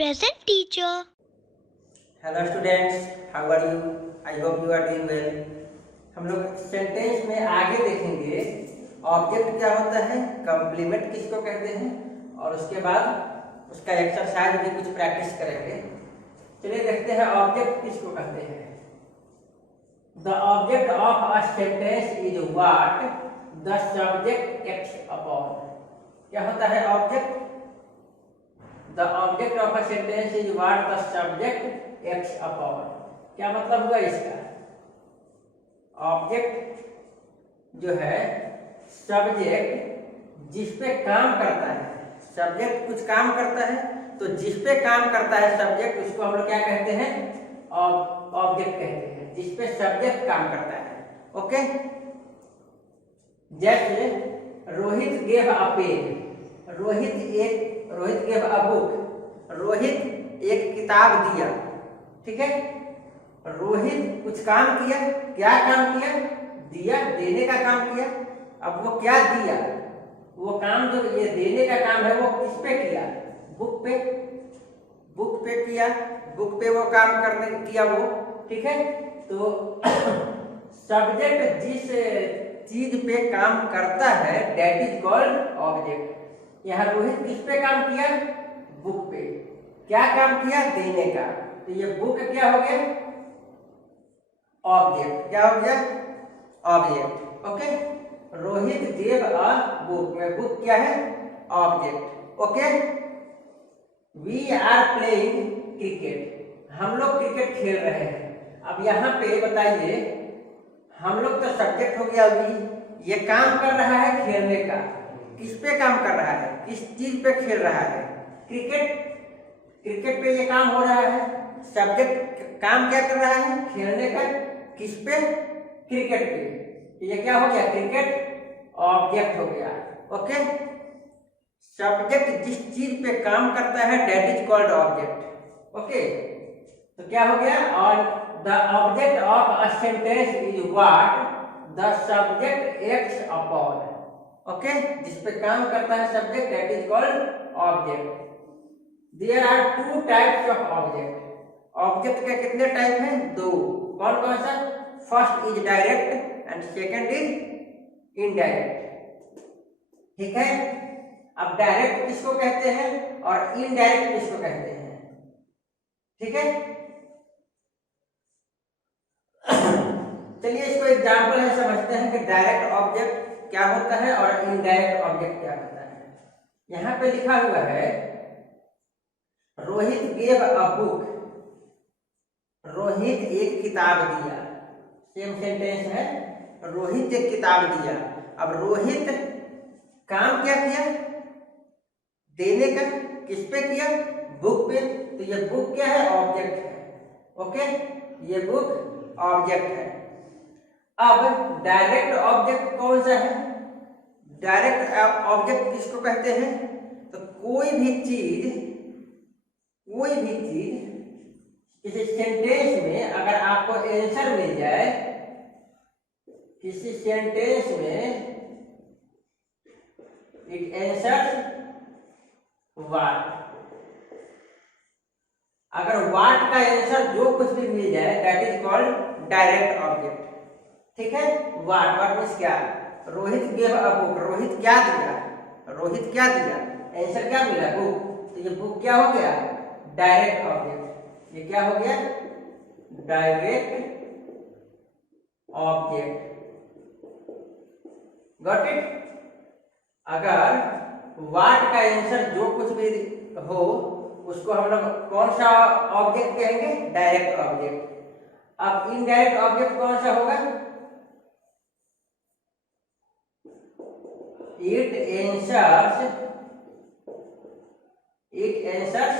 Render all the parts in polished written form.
Present teacher. Hello students, how are you? I hope you are doing well. हम लोग sentence में आगे देखेंगे ऑब्जेक्ट क्या होता है, कॉम्प्लीमेंट किसको कहते हैं, और उसके बाद उसका एक्सरसाइज भी कुछ प्रैक्टिस करेंगे। चलिए देखते हैं ऑब्जेक्ट किसको कहते हैं। The object of a sentence is what the subject acts upon. क्या होता है object? The object of a sentence is what the subject acts upon. क्या मतलब हुआ इसका? ऑब्जेक्ट जो है सब्जेक्ट जिस पे काम करता है। सब्जेक्ट कुछ काम करता है तो जिस पे काम करता है सब्जेक्ट, उसको हम लोग क्या कहते हैं? ऑब्जेक्ट कहते हैं, जिस पे सब्जेक्ट काम करता है। ओके, जैसे Rohit gave a pen. Rohit gave a book. Rohit एक किताब दिया। ठीक है, रोहित कुछ काम किया। क्या काम किया? दिया, देने का काम किया। अब वो क्या दिया? वो काम जो ये देने का काम है वो किस पे किया? बुक पे। बुक पे किया, बुक पे वो काम करने किया वो। ठीक है, तो सब्जेक्ट जिस चीज पे काम करता है दैट इज कॉल्ड ऑब्जेक्ट। यहाँ रोहित किस पे काम किया? बुक पे। क्या काम किया? देने का। तो ये बुक क्या हो गया? ऑब्जेक्ट। क्या हो गया? Object. Okay, Rohit gave a book में बुक क्या है? Object. Okay, we are playing cricket. हम लोग क्रिकेट खेल रहे हैं। अब यहाँ पे बताइए, हम लोग तो सब्जेक्ट हो गया। अभी ये काम कर रहा है खेलने का। किस पे काम कर रहा है? किस चीज पे खेल रहा है? क्रिकेट। क्रिकेट पे ये काम हो रहा है। सब्जेक्ट काम क्या कर रहा है? खेलने का। किस पे? क्रिकेट पे। ये क्या हो गया? क्रिकेट ऑब्जेक्ट हो गया। ओके, सब्जेक्ट जिस चीज पे काम करता है that is called object. Okay, तो क्या हो गया? और the object of a sentence is what the subject acts upon. Okay, जिस पे काम करता है subject that is called object. There are two types of object. Object के कितने टाइप हैं? दो। कौन कौन सा? First is direct and second is indirect. ठीक है, अब डायरेक्ट किसको कहते हैं और इनडायरेक्ट किसको कहते हैं? ठीक है, चलिए इसको एग्जांपल है समझते हैं कि डायरेक्ट ऑब्जेक्ट क्या होता है और इनडायरेक्ट ऑब्जेक्ट क्या होता है। यहां पे लिखा हुआ है Rohit gave a book. Rohit एक किताब दिया। सेम सेंटेंस है, रोहित एक किताब दिया। अब रोहित काम क्या किया? देने का। किस पे किया? बुक पे। तो ये बुक क्या है? ऑब्जेक्ट है। ओके, ये बुक ऑब्जेक्ट है। अब डायरेक्ट ऑब्जेक्ट कौन सा है? डायरेक्ट ऑब्जेक्ट किसको कहते हैं? तो कोई भी चीज किसी सेंटेंस में अगर आपको आंसर मिल जाए, किसी सेंटेंस में इट आंसर्स व्हाट। अगर व्हाट का आंसर जो कुछ भी मिल जाए that is called direct object. ठीक है, व्हाट मीन्स क्या? Rohit gave a book. Rohit क्या दिया? रोहित क्या दिया? आंसर क्या मिला? बुक। तो ये बुक क्या हो गया? Direct object. ये क्या हो गया? Direct object. Got it? अगर व्हाट का आंसर जो कुछ भी हो उसको हम लोग कौन सा ऑब्जेक्ट कहेंगे? Direct object. अब इनडायरेक्ट ऑब्जेक्ट कौन सा होगा? It answers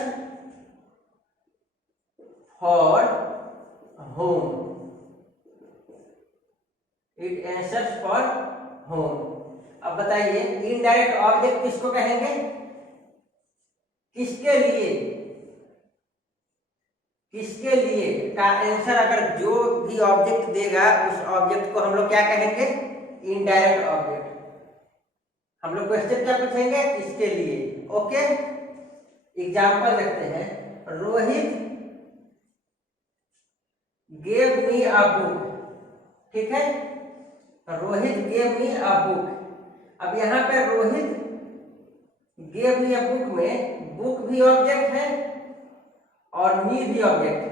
for whom. It answers for whom. अब बताइए इनडायरेक्ट ऑब्जेक्ट किसको कहेंगे? किसके लिए? किसके लिए का आंसर अगर जो भी ऑब्जेक्ट देगा उस ऑब्जेक्ट को हम लोग क्या कहेंगे? Indirect object. हम लोग क्वेश्चन क्या पूछेंगे? इसके लिए। ओके, एग्जाम्पल देखते हैं। Rohit gave me a book, ठीक है, Rohit gave me a book. अब यहाँ पे रोहित गेव मी अ बुक में बुक भी ऑब्जेक्ट है और मी भी ऑब्जेक्ट है।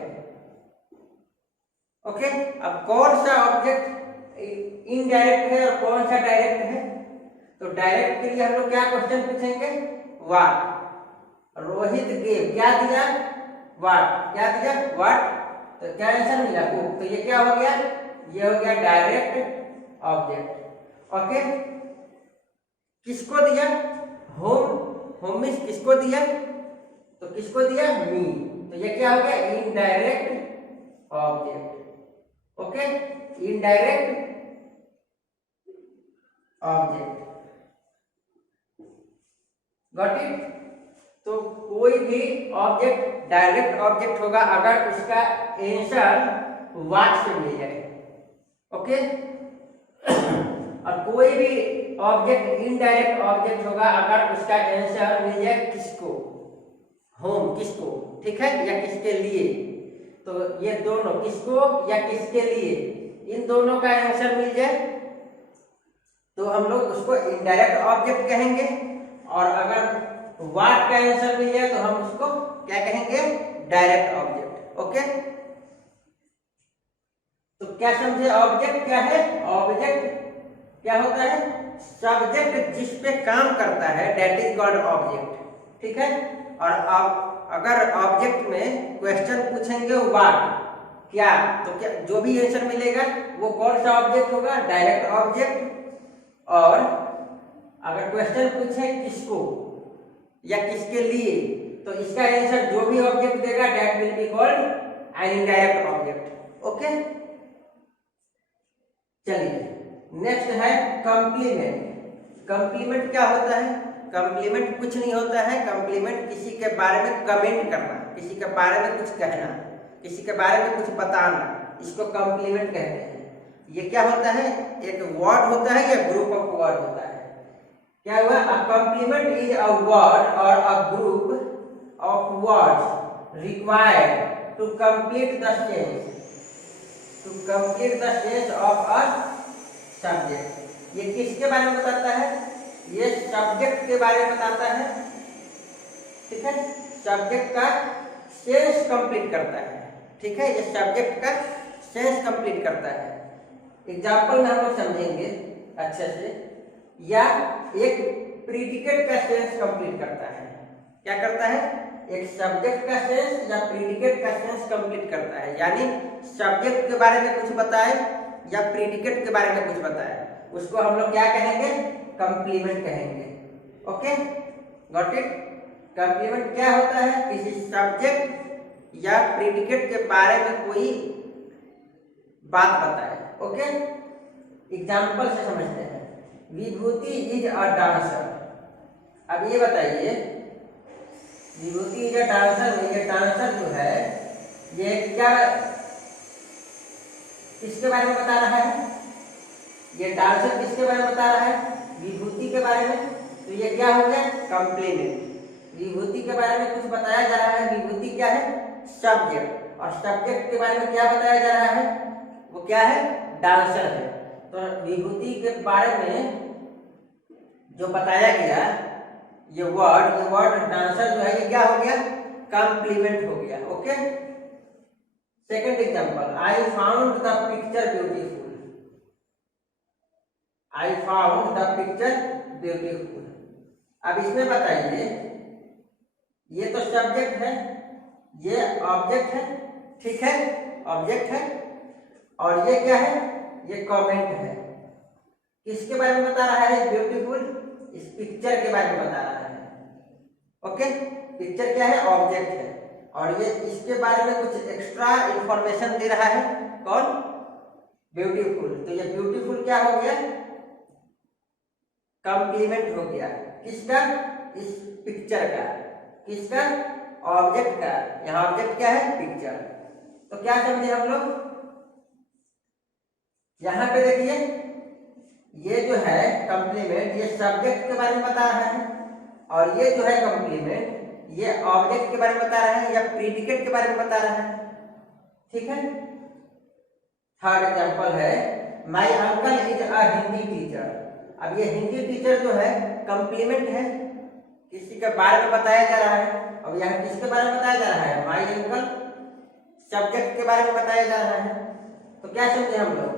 ओके, अब कौन सा ऑब्जेक्ट इनडायरेक्ट है और कौन सा डायरेक्ट है? तो डायरेक्ट के लिए हम लोग क्या क्वेश्चन पूछेंगे? व्हाट। रोहित गेव क्या दिया? व्हाट। क्या दिया? व्हाट। तो क्या आंसर मिला? बुक। तो ये क्या हो गया? ये हो गया डायरेक्ट ऑब्जेक्ट। ओके, किसको दिया? होम। होम मीन्स किसको दिया? तो किसको दिया? मी। तो ये क्या हो गया? Indirect object. Okay, indirect object. Got it? तो कोई भी ऑब्जेक्ट डायरेक्ट ऑब्जेक्ट होगा अगर उसका आंसर व्हाट से मिल जाए। ओके, और कोई भी ऑब्जेक्ट इनडायरेक्ट ऑब्जेक्ट होगा अगर उसका आंसर मिल जाए किसको? होम, किसको, ठीक है, या किसके लिए। तो ये दोनों, किसको या किसके लिए, इन दोनों का आंसर मिल जाए तो हम लोग उसको इनडायरेक्ट ऑब्जेक्ट कहेंगे, और अगर व्हाट का आंसर मिल जाए तो हम उसको क्या कहेंगे? Direct object. ओके, तो क्या समझे? ऑब्जेक्ट क्या है? ऑब्जेक्ट क्या होता है? सब्जेक्ट जिस पे काम करता है, दैट इज कॉल्ड ऑब्जेक्ट, ठीक है। और अब अगर ऑब्जेक्ट में क्वेश्चन पूछेंगे व्हाट, क्या, तो क्या जो भी आंसर मिलेगा वो कौन सा ऑब्जेक्ट होगा? Direct object. और अगर क्वेश्चन पूछे किसको या किसके लिए, तो इसका आंसर जो भी ऑब्जेक्ट देगा that will be called an indirect object. Okay, चलिए नेक्स्ट है कंप्लीमेंट। कंप्लीमेंट क्या होता है? कंप्लीमेंट कुछ नहीं होता है। कंप्लीमेंट किसी के बारे में कमेंट करना, किसी के बारे में कुछ कहना, किसी के बारे में कुछ बताना, इसको कंप्लीमेंट कहते हैं। ये क्या होता है? एक वर्ड होता है या ग्रुप ऑफ वर्ड होता है। क्या हुआ? A complement is a word और a group of words required to complete the sense, to complete the sense of a subject. ये किसके बारे में बताता है? ये सब्जेक्ट के बारे में बताता है, ठीक है, सब्जेक्ट का सेंस कंप्लीट करता है, ठीक है, ये सब्जेक्ट का सेंस कंप्लीट करता है। एग्जाम्पल में हम लोग समझेंगे अच्छे से। या एक प्रीडिकेट का सेंस कंप्लीट करता है। क्या करता है? एक सब्जेक्ट का सेंस या प्रीडिकेट का सेंस कंप्लीट करता है, यानी सब्जेक्ट के बारे में कुछ बताए या प्रीडिकेट के बारे में कुछ बताए, उसको हम लोग क्या कहेंगे? कंप्लीमेंट कहेंगे। Okay, got it? कंप्लीमेंट क्या होता है? किसी सब्जेक्ट या प्रीडिकेट के बारे में कोई बात बताए। ओके, एग्जाम्पल से समझते हैं। विभूति इज अ डांसर। अब ये बताइए, विभूति इज अ डांसर में ये डांसर जो है ये क्या, किसके बारे में बता रहा है? ये डांसर किसके बारे में बता रहा है? विभूति के बारे में। तो ये क्या हो गया? कंप्लीमेंट। विभूति के बारे में कुछ बताया जा रहा है। विभूति क्या है? सब्जेक्ट। और सब्जेक्ट के बारे में क्या बताया जा रहा है? वो क्या है? डांसर है। तो विभूति के बारे में जो बताया गया ये वर्ड डांसर जो है ये क्या हो गया? कंप्लीमेंट हो गया। Okay, second example, I found the picture beautiful. I found the picture beautiful. अब इसमें बताइए, ये तो सब्जेक्ट है, ये ऑब्जेक्ट है, ठीक है, ऑब्जेक्ट है, और ये क्या है? ये कमेंट है। किसके बारे में बता रहा है? ब्यूटीफुल, इस पिक्चर के बारे में बता रहा है। ओके, पिक्चर क्या है? ऑब्जेक्ट है, और ये इसके बारे में कुछ एक्स्ट्रा इंफॉर्मेशन दे रहा है। कौन? ब्यूटीफुल। तो ये ब्यूटीफुल क्या हो गया? कंप्लीमेंट हो गया। किसका? इस पिक्चर का। किसका? ऑब्जेक्ट का। यहाँ ऑब्जेक्ट क्या है? पिक्चर। तो क्या समझे हम लोग? यहाँ पे देखिए, ये जो है कंप्लीमेंट, ये सब्जेक्ट के बारे में बता रहा है, और ये जो है कंप्लीमेंट, ये ऑब्जेक्ट के बारे में बता रहा है या प्रीडिकेट के बारे में बता रहा है, ठीक है। थर्ड एग्जांपल है my uncle is a Hindi teacher. अब ये हिंदी टीचर जो है कंप्लीमेंट है, किसी के बारे में बताया जा रहा है। अब यहाँ किसके बारे में बताया जा रहा है, माय अंकल, सब्जेक्ट के बारे में बताया जा रहा है। तो क्या समझे हम लोग,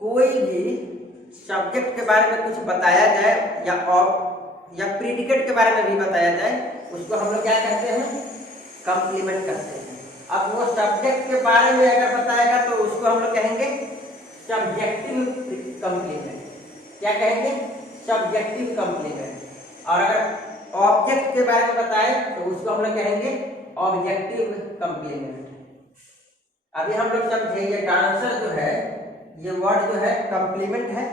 कोई भी सब्जेक्ट के बारे में कुछ बताया जाए या प्रीडिकेट के बारे में भी बताया जाए, उसको हम लोग क्या कहते हैं, कंप्लीमेंट करते हैं। अब वो सब्जेक्ट के बारे में अगर बताएगा तो उसको हम लोग कहेंगे सब्जेक्टिव कंप्लीमेंट। क्या कहेंगे, सब्जेक्टिव कंप्लीमेंट। और अगर ऑब्जेक्ट के बारे में बताए तो उसको हम लोग कहेंगे ऑब्जेक्टिव कंप्लीमेंट। अभी हम लोग समझे ये डांसर जो है, ये वर्ड जो है कंप्लीमेंट है,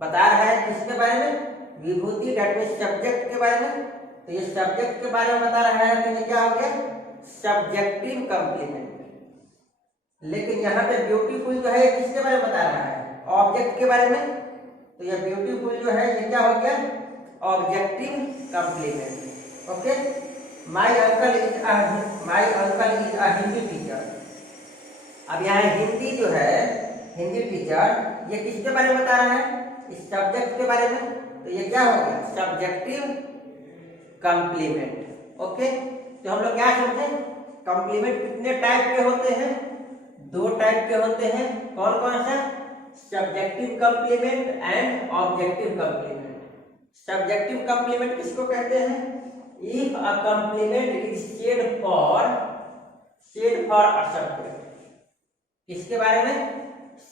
बता रहा है किसके बारे में, विभूति, डेट मींस सब्जेक्ट के बारे में। तो ये सब्जेक्ट के बारे में बता रहा है तो ये क्या हो गया, सब्जेक्टिव कंप्लीमेंट। लेकिन यहाँ पे ब्यूटीफुल जो है किसके बारे में बता रहा है, ऑब्जेक्ट के बारे में। तो ये ब्यूटीफुल जो है ये क्या हो गया, objective complement. Okay, my uncle is a Hindi teacher. अब यहाँ हिंदी जो है, हिंदी टीचर, ये किसके बारे में बता रहा है, इस सब्जेक्ट के बारे में। तो ये क्या हो गया, सब्जेक्टिव कंप्लीमेंट। ओके, तो हम लोग क्या समझे, कंप्लीमेंट कितने टाइप के होते हैं, दो टाइप के होते हैं। कौन कौन सा, subjective complement and objective complement. Subjective complement किसको कहते हैं, if a complement is said for a subject. किसके बारे में,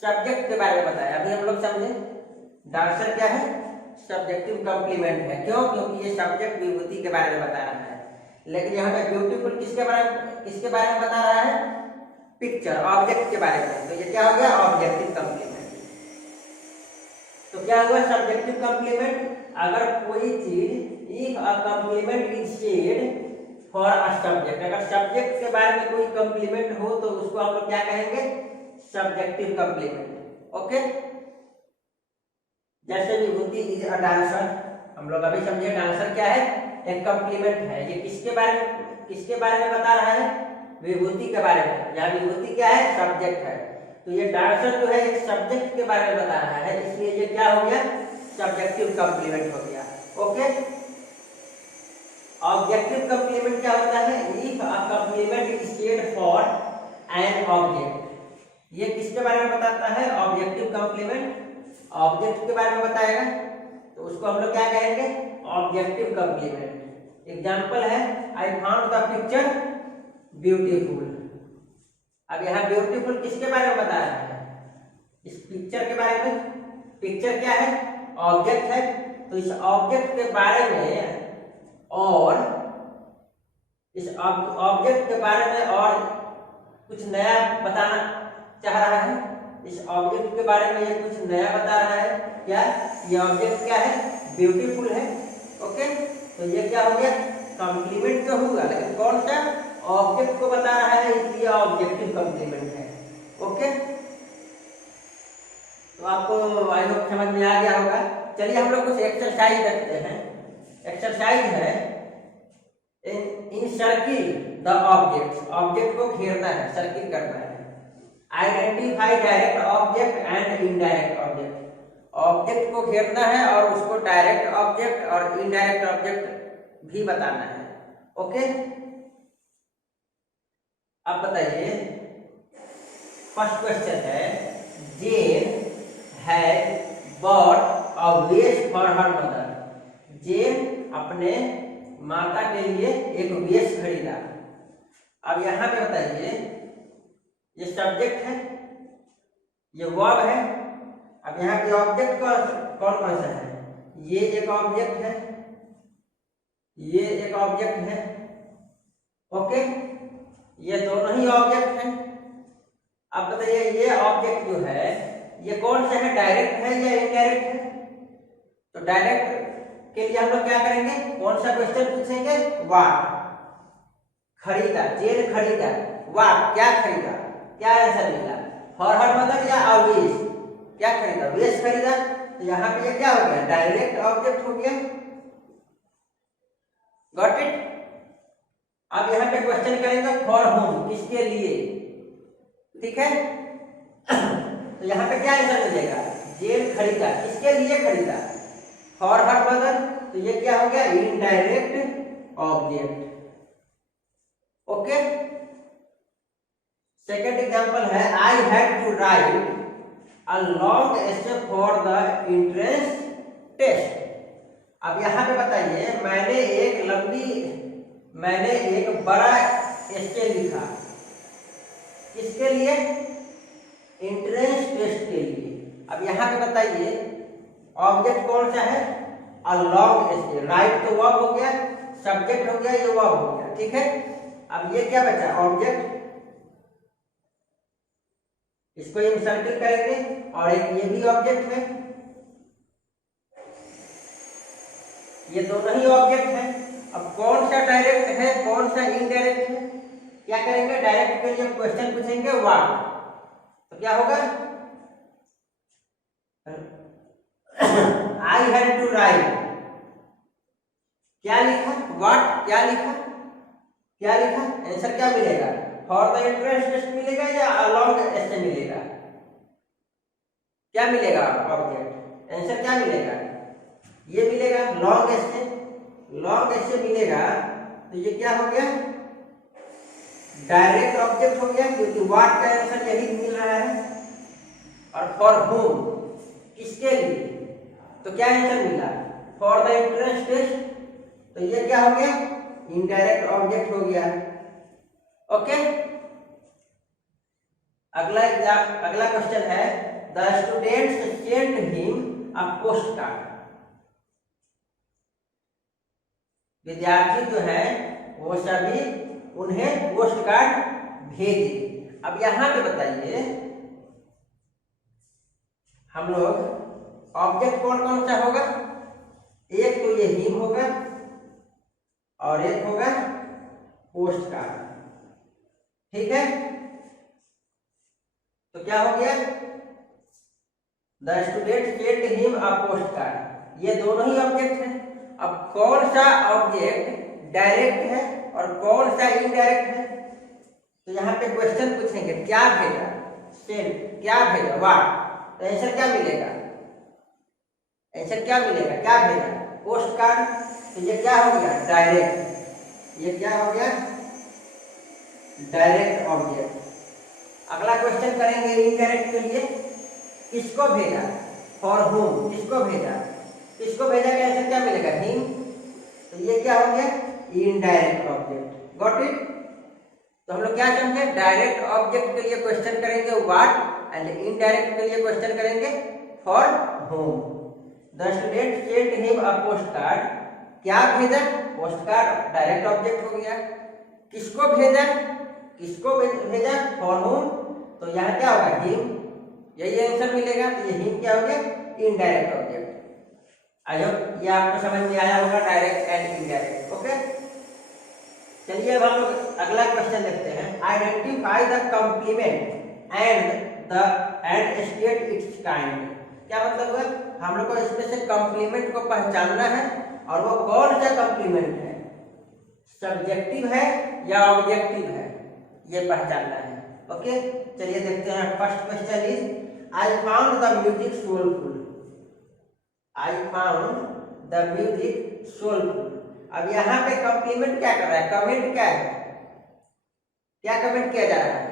सब्जेक्ट के बारे में बताया। अभी हम लोग समझे डांसर क्या है, सब्जेक्टिव कंप्लीमेंट है। क्यों, क्योंकि ये सब्जेक्ट विभूति के बारे में बता रहा है। लेकिन यहाँ पे ब्यूटीफुल किसके बारे में बता रहा है, पिक्चर, ऑब्जेक्ट के बारे में। तो ये क्या हो गया, ऑब्जेक्टिव कंप्लीमेंट। तो क्या हुआ, सब्जेक्टिव कंप्लीमेंट। अगर कोई चीज, if a complement is said for a subject, अगर सब्जेक्ट के बारे में कोई कंप्लीमेंट हो तो उसको हम लोग क्या कहेंगे, सब्जेक्टिव कंप्लीमेंट। ओके, जैसे विभूति इज अ डांसर, हम लोग अभी समझे डांसर क्या है, एक कंप्लीमेंट है। ये किसके बारे में बता रहा है, विभूति के बारे में। या विभूति क्या है, सब्जेक्ट है। तो ये डांसर जो है एक सब्जेक्ट के बारे में बता रहा है, इसलिए ये क्या हो गया, सब्जेक्टिव कंप्लीमेंट हो गया। ओके, ऑब्जेक्टिव कंप्लीमेंट क्या होता है, if a complement is said for an object. ये किसके बारे में बताता है, ऑब्जेक्टिव कंप्लीमेंट ऑब्जेक्ट के बारे में बताएगा, तो उसको हम लोग क्या कहेंगे, ऑब्जेक्टिव कंप्लीमेंट। एग्जांपल है, I found the picture beautiful. अब यहाँ ब्यूटीफुल किसके बारे में बता रहा है, इस पिक्चर के बारे में। पिक्चर क्या है, ऑब्जेक्ट है। तो इस ऑब्जेक्ट के बारे में और इस ऑब्जेक्ट के बारे में और कुछ नया बताना चाह रहा है। इस ऑब्जेक्ट के बारे में ये कुछ नया बता रहा है। क्या, ये ऑब्जेक्ट क्या है, ब्यूटीफुल है। ओके, तो ये क्या हो गया, कंप्लीमेंट तो हुआ, लेकिन कौन सा, ऑब्जेक्ट को बता रहा है, इसलिए ऑब्जेक्टिव कंप्लीमेंट है। ओके, तो आपको आई होप समझ में आ गया होगा। चलिए हम लोग कुछ एक्सरसाइज करते हैं। एक्सरसाइज है, encircle the object, object को घेरना है, सर्किल करना है। Identify direct object and indirect object, object को घेरना है और उसको डायरेक्ट ऑब्जेक्ट और इनडायरेक्ट ऑब्जेक्ट भी बताना है। ओके, अब बताइए, फर्स्ट क्वेश्चन है, Jane had bought a vest for her mother. Jane अपने माता के लिए एक वेस्ट खरीदा। अब यहाँ पे बताइए, ये सब्जेक्ट है, ये वर्ब है। अब यहाँ पे ऑब्जेक्ट कौन कौन सा है, ये एक ऑब्जेक्ट है, ये एक ऑब्जेक्ट है। ओके, ये दोनों ही ऑब्जेक्ट हैं। अब बताइए, ये ऑब्जेक्ट जो है ये कौन सा है, डायरेक्ट है या इनडायरेक्ट है। तो डायरेक्ट के लिए हम लोग क्या करेंगे, कौन सा क्वेश्चन पूछेंगे, व्हाट, खरीदा, जेन खरीदा, व्हाट क्या खरीदा, क्या आंसर मिला, फॉर हर मदर या वेस्ट, क्या खरीदा, वेस्ट खरीदा। तो यहाँ पे ये क्या हो गया, डायरेक्ट ऑब्जेक्ट हो गया। Got it. अब यहाँ पे क्वेश्चन करेंगे फॉर होम, किसके लिए, ठीक है। तो यहाँ पे क्या आंसर मिलेगा, जेल खरीदा, किसके लिए खरीदा, फॉर हर मदर। तो ये क्या हो गया, indirect object. Okay. Second example है I had to write a long essay for the entrance test. अब यहाँ पे बताइए, मैंने एक बड़ा एसे लिखा, किसके लिए, एंट्रेंस टेस्ट के लिए। अब यहाँ पे बताइए ऑब्जेक्ट कौन सा है, अ लॉन्ग एसे, राइट तो वर्ब हो गया, सब्जेक्ट हो गया, ये वर्ब हो गया, ठीक है। अब ये क्या बचा, ऑब्जेक्ट, इसको इंसर्कल करेंगे और एक ये भी ऑब्जेक्ट है, ये दोनों ही ऑब्जेक्ट है। अब कौन सा डायरेक्ट है, कौन सा इनडायरेक्ट है, क्या करेंगे, डायरेक्ट के लिए क्वेश्चन पूछेंगे व्हाट, तो क्या होगा, आई हैड टू राइट, क्या लिखा, व्हाट क्या लिखा, क्या लिखा, आंसर क्या मिलेगा, फॉर द एंट्रेंस टेस्ट मिलेगा या अलोंग एसे मिलेगा, क्या मिलेगा ऑब्जेक्ट, आंसर क्या मिलेगा, ये मिलेगा लॉन्ग एसे, लॉन्ग एसे मिलेगा। तो ये क्या हो गया, डायरेक्ट ऑब्जेक्ट हो गया, क्योंकि व्हाट का आंसर यही मिल रहा है। और फॉर होम, किसके लिए, तो क्या आंसर मिला, फॉर द एंट्रेंस टेस्ट। तो ये क्या हो गया, इनडायरेक्ट ऑब्जेक्ट हो गया। ओके। अगला क्वेश्चन है the students sent him a post card. विद्यार्थी जो है वो सभी उन्हें पोस्ट कार्ड भेजे। अब यहाँ पे बताइए हम लोग ऑब्जेक्ट कौन कौन सा होगा, एक तो ये हिम होगा और एक होगा पोस्ट कार्ड, ठीक है। तो क्या हो गया, the student sent him a post card, ये दोनों ही ऑब्जेक्ट हैं। अब कौन सा ऑब्जेक्ट डायरेक्ट है और कौन सा इनडायरेक्ट है, तो यहाँ पे क्वेश्चन पूछेंगे क्या भेजा, सेंट, क्या भेजा, व्हाट, तो आंसर क्या मिलेगा, आंसर क्या मिलेगा, क्या भेजा, पोस्ट कार्ड। तो ये क्या हो गया, डायरेक्ट, ये क्या हो गया, डायरेक्ट ऑब्जेक्ट। अगला क्वेश्चन करेंगे इनडायरेक्ट के लिए, किसको भेजा, फॉर होम, किसको भेजा, किसको भेजा का आंसर क्या मिलेगा, हिम। तो ये क्या हो गया, इनडायरेक्ट ऑब्जेक्ट, गॉट इट। तो हम लोग क्या समझे, डायरेक्ट ऑब्जेक्ट के लिए क्वेश्चन करेंगे व्हाट एंड इनडायरेक्ट के लिए क्वेश्चन करेंगे for home. The student sent him a post card, क्या भेजा, पोस्ट कार्ड डायरेक्ट ऑब्जेक्ट हो गया, किसको भेजा, किसको भेजा, फॉर होम। तो यहाँ क्या होगा, हिम, यही आंसर मिलेगा। तो ये हिम क्या हो गया, इनडायरेक्ट ऑब्जेक्ट। आई होप ये आपको समझ में आया होगा, डायरेक्ट एंड इनडायरेक्ट। ओके, चलिए अब हम लोग अगला क्वेश्चन देखते हैं। Identify the complement and state its kind. क्या मतलब है, हम लोग को इसमें से कॉम्प्लीमेंट को पहचानना है और वो कौन सा कॉम्प्लीमेंट है, सब्जेक्टिव है या ऑब्जेक्टिव है, ये पहचानना है। ओके, चलिए देखते हैं। First question is I found the music soulful, I found the music soulful. अब यहाँ पे कॉम्प्लीमेंट क्या कर रहा है, कमेंट क्या है, क्या कमेंट किया जा रहा है,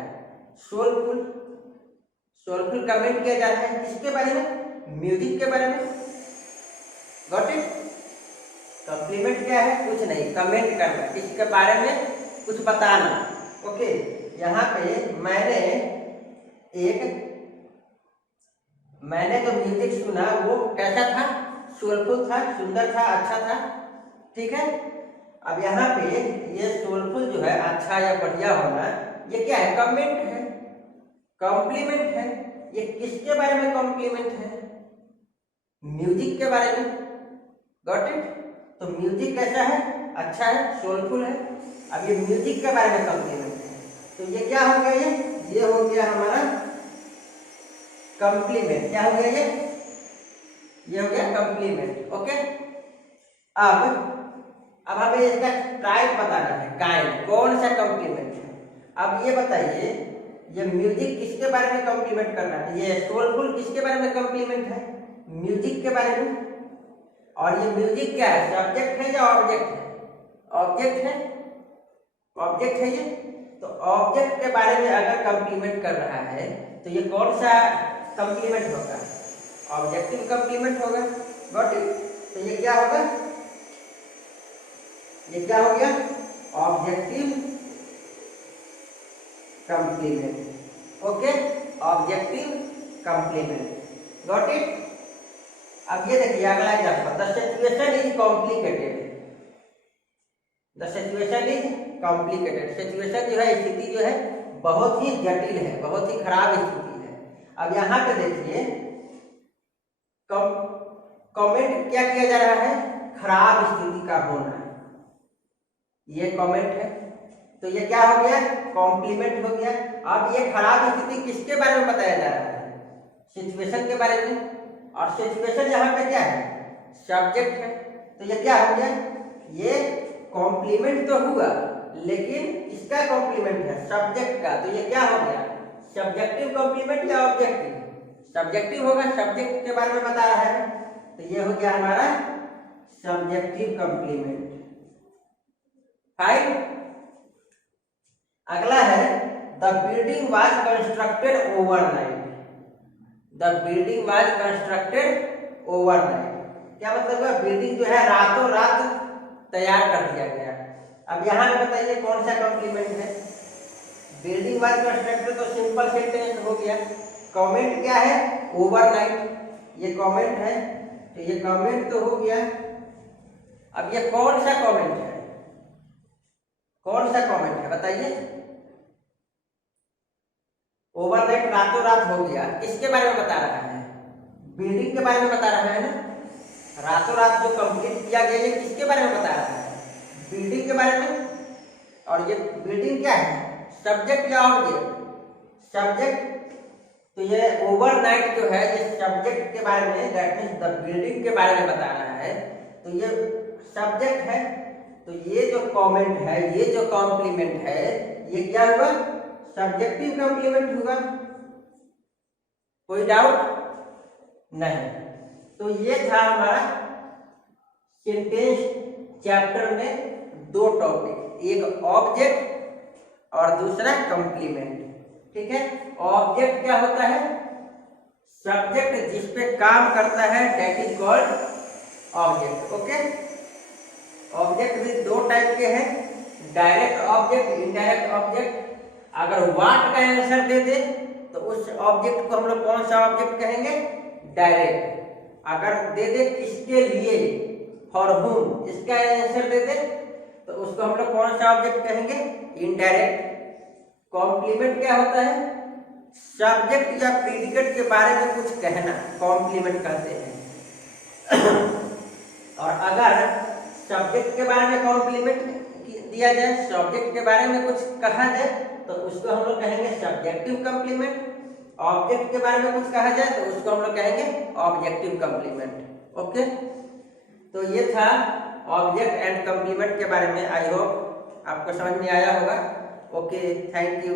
सोलफुल, सोलफुल कमेंट किया जा रहा है किसके बारे में, म्यूजिक के बारे में, गॉट इट। कॉम्प्लीमेंट क्या है, कुछ नहीं, कमेंट करना, किसके बारे में कुछ बताना। ओके, यहाँ पे मैंने जो म्यूजिक सुना वो कैसा था, सोलफुल था, सुंदर था, अच्छा था, ठीक है। अब यहाँ पे ये सोलफुल जो है, अच्छा या बढ़िया होना, ये क्या है, कमेंट है, कॉम्प्लीमेंट है। ये किसके बारे में कॉम्प्लीमेंट है, म्यूजिक के बारे में, गॉट इट। तो म्यूजिक कैसा है, अच्छा है, सोलफुल है। अब ये म्यूजिक के बारे में कॉम्प्लीमेंट है, तो ये क्या हो गया, ये हो गया हमारा कॉम्प्लीमेंट। क्या हो गया, ये हो गया कॉम्प्लीमेंट। ओके, अब अब हमें इसका टाइप बताना है, काइंड, कौन सा कॉम्प्लीमेंट है। अब ये बताइए, ये म्यूजिक किसके बारे में कॉम्प्लीमेंट कर रहा है, ये सोलफुल किसके बारे में कॉम्प्लीमेंट है, म्यूजिक के बारे में। और ये म्यूजिक क्या है, सब्जेक्ट है या ऑब्जेक्ट है, ऑब्जेक्ट है, ऑब्जेक्ट है ये। तो ऑब्जेक्ट के बारे में अगर कॉम्प्लीमेंट कर रहा है तो ये कौन सा कॉम्प्लीमेंट होगा, ऑब्जेक्टिव कॉम्प्लीमेंट होगा। Got it. तो ये क्या होगा, ये क्या हो गया, objective complement. Okay, objective complement. Got it. अब ये देखिए अगला example, the situation is complicated. The situation is complicated. Situation जो है, स्थिति जो है बहुत ही जटिल है, बहुत ही खराब स्थिति है। अब यहाँ पे देखिए कमेंट क्या किया जा रहा है, खराब स्थिति का होना, ये कमेंट है। तो ये क्या हो गया, कॉम्प्लीमेंट हो गया। अब ये खराब स्थिति किसके बारे में बताया जा रहा है, सिचुएशन के बारे में। और सिचुएशन यहाँ पे क्या है, सब्जेक्ट है। तो ये क्या हो गया, ये कॉम्प्लीमेंट तो हुआ लेकिन किसका कॉम्प्लीमेंट है, सब्जेक्ट का। तो ये क्या हो गया, सब्जेक्टिव कॉम्प्लीमेंट या ऑब्जेक्टिव, सब्जेक्टिव होगा, सब्जेक्ट के बारे में बता रहा है। तो ये हो गया हमारा सब्जेक्टिव कॉम्प्लीमेंट। फाइन। अगला है, the building was constructed overnight. The building was constructed overnight. क्या मतलब है, बिल्डिंग जो है रातों रात तैयार कर दिया गया। अब यहाँ पे बताइए कौन सा कॉम्प्लीमेंट है, बिल्डिंग वाज कंस्ट्रक्टेड तो सिंपल सेंटेंस हो गया। कमेंट क्या है, ओवरनाइट, ये कमेंट है। तो ये कमेंट तो हो गया। अब ये कौन सा कमेंट है, कौन सा कमेंट है बताइए। ओवरनाइट रातों रात हो गया, किसके बारे में बता रहा है, बिल्डिंग के बारे में बता रहा है ना। रातों रात जो कंप्लीट किया गया, ये किसके बारे में बता रहा है, बिल्डिंग के बारे में। और ये बिल्डिंग क्या है, सब्जेक्ट या ऑब्जेक्ट, सब्जेक्ट। तो ये ओवरनाइट जो है ये सब्जेक्ट के बारे में, दैट मीन्स द बिल्डिंग के बारे में बता रहा है। तो ये सब्जेक्ट है। तो ये जो कमेंट है, ये जो कॉम्प्लीमेंट है, ये क्या हुआ, सब्जेक्टिव कॉम्प्लीमेंट हुआ। कोई डाउट नहीं। तो ये था हमारा सेंटेंस चैप्टर में दो टॉपिक, एक ऑब्जेक्ट और दूसरा कॉम्प्लीमेंट। ठीक है, ऑब्जेक्ट क्या होता है, सब्जेक्ट जिस पे काम करता है, that is called object. Okay, object भी दो टाइप के हैं, डायरेक्ट ऑब्जेक्ट, इनडायरेक्ट ऑब्जेक्ट। अगर व्हाट का आंसर दे दे तो उस ऑब्जेक्ट को हम लोग कौन सा ऑब्जेक्ट कहेंगे, डायरेक्ट। अगर दे दे किसके लिए, फॉर हुम, इसका आंसर दे दे तो उसको हम लोग कौन सा ऑब्जेक्ट कहेंगे, इनडायरेक्ट। कॉम्प्लीमेंट क्या होता है, सब्जेक्ट या प्रीडिकेट के बारे में कुछ कहना, कॉम्प्लीमेंट कहते हैं। और अगर सब्जेक्ट के बारे में कॉम्प्लीमेंट दिया जाए, सब्जेक्ट के बारे में कुछ कहा जाए तो उसको हम लोग कहेंगे सब्जेक्टिव कॉम्प्लीमेंट। ऑब्जेक्ट के बारे में कुछ कहा जाए तो उसको हम लोग कहेंगे ऑब्जेक्टिव कॉम्प्लीमेंट। ओके, तो ये था ऑब्जेक्ट एंड कॉम्प्लीमेंट के बारे में। आई होप आपको समझ में आया होगा। Okay, thank you.